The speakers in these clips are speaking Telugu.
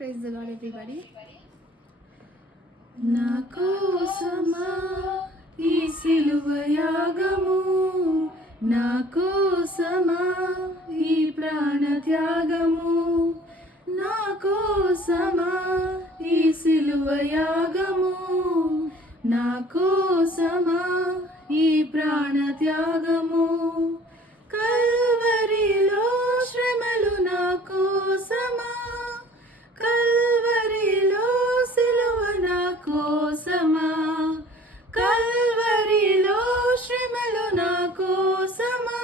Praise the Lord, everybody. నా కోసమా ఈ సిలువ యాగము, నా కోసమా ఈ ప్రాణ త్యాగము, నా కోసమా ఈ సిలువ యాగము, నా కోసమా ఈ ప్రాణ త్యాగము. కల్వరిలో శ్రమలు నా కోసమా, కల్వరిలో సిలువ నా కోసమా, కల్వరిలో శ్రమలు నా కోసమా,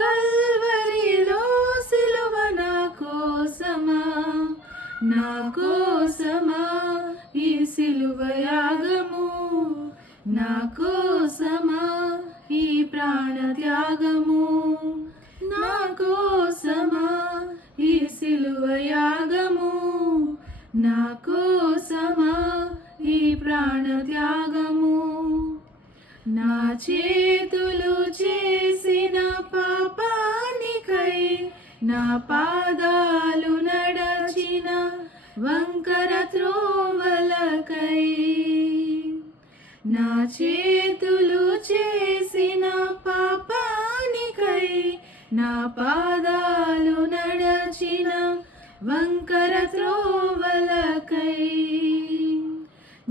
కల్వరిలో సిలువ నా కోసమా, నా కోసమా ఈ సిలువ యాగము, నా కోసమా ఈ ప్రాణ త్యాగము, నా కోసమా ఈ సిలువ యాగము, నా కోసమా ఈ ప్రాణ త్యాగము. నా చేతులు చేసిన పాపానికై, నా పాదాలు నడచిన వంకర త్రోవలకై, నా చేతులు చేసిన పాపానికై, నా పాదాలు నడచిన వంకర త్రోవలకై,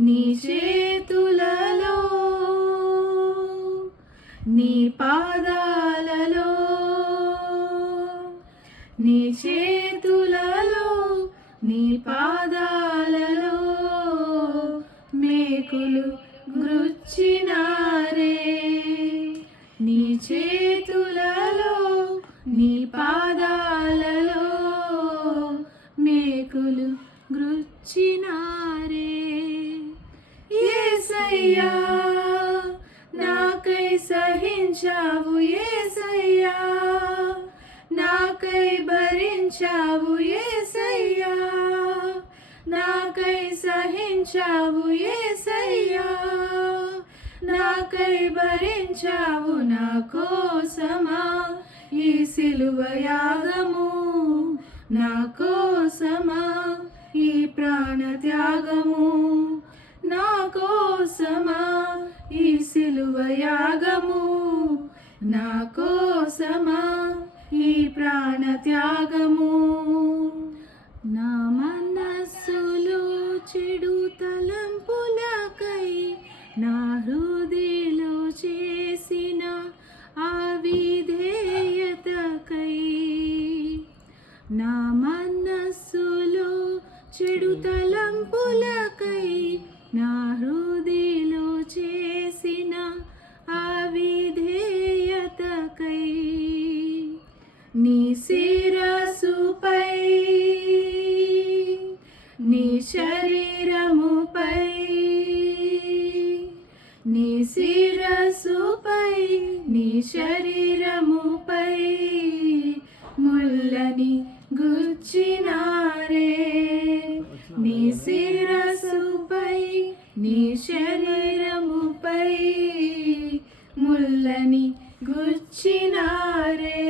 నీ చేతులలో నీ పాదాలలో, నీ చేతులలో నీ పాదాలలో మేకులు గుచ్చినారే, నీ చేతులలో నీ పాదాలలో మేకులు గుచ్చినారే. యేసయ్యా నాకై సహించావు, యేసయ్యా నాకై భరించావు, యేసయ్యా నాకై సహించావు, యేసయ్యా నాకై భరించావు. నా కోసమా ఈ సిలువ యాగము, నా కోసమా ఈ ప్రాణ త్యాగము, నా కోసమా ఈ సిలువ యాగము, నా కోసమా ఈ ప్రాణ త్యాగము. నా మనస్సులో చెడు తలంపులకై, నా హృదయలో చేసిన అవిధేయతకై, నా మనస్సులో చెడు తలంపులకై, నా హృదయలో చేసిన అవిధేయతకై, నీ శిరస్సుపై, నీ శరీరముపై, నీ శిరస్సుపై, నీ శరీరముపై ముళ్ళని గుచ్చినారే, నీ శిరస్సుపై, నీ శరీరముపై ముళ్ళని గుచ్చినారే.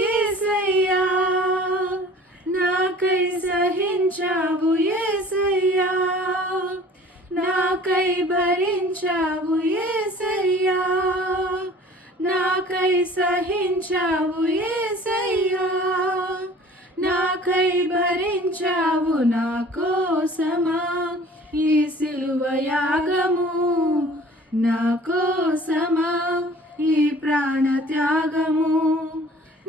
యేసయ్యా నాకై సహించావు, యేసయ్యా నాకై భరించావు, యేసయ్యా నాకై సహించావు, యేసయ్యా నాకై భరించావు. నా కోసమా ఈ సిలువ యాగము, నా కోసమా ఈ ప్రాణ త్యాగము,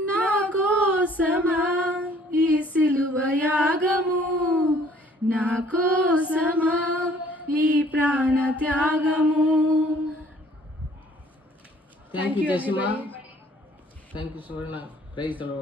నా కోసమా ఈ సిలువ యాగము, నా కోసమా ఈ ప్రాణ త్యాగము. Thank you, Jashima. Thank you, Suvarna. Praise the Lord.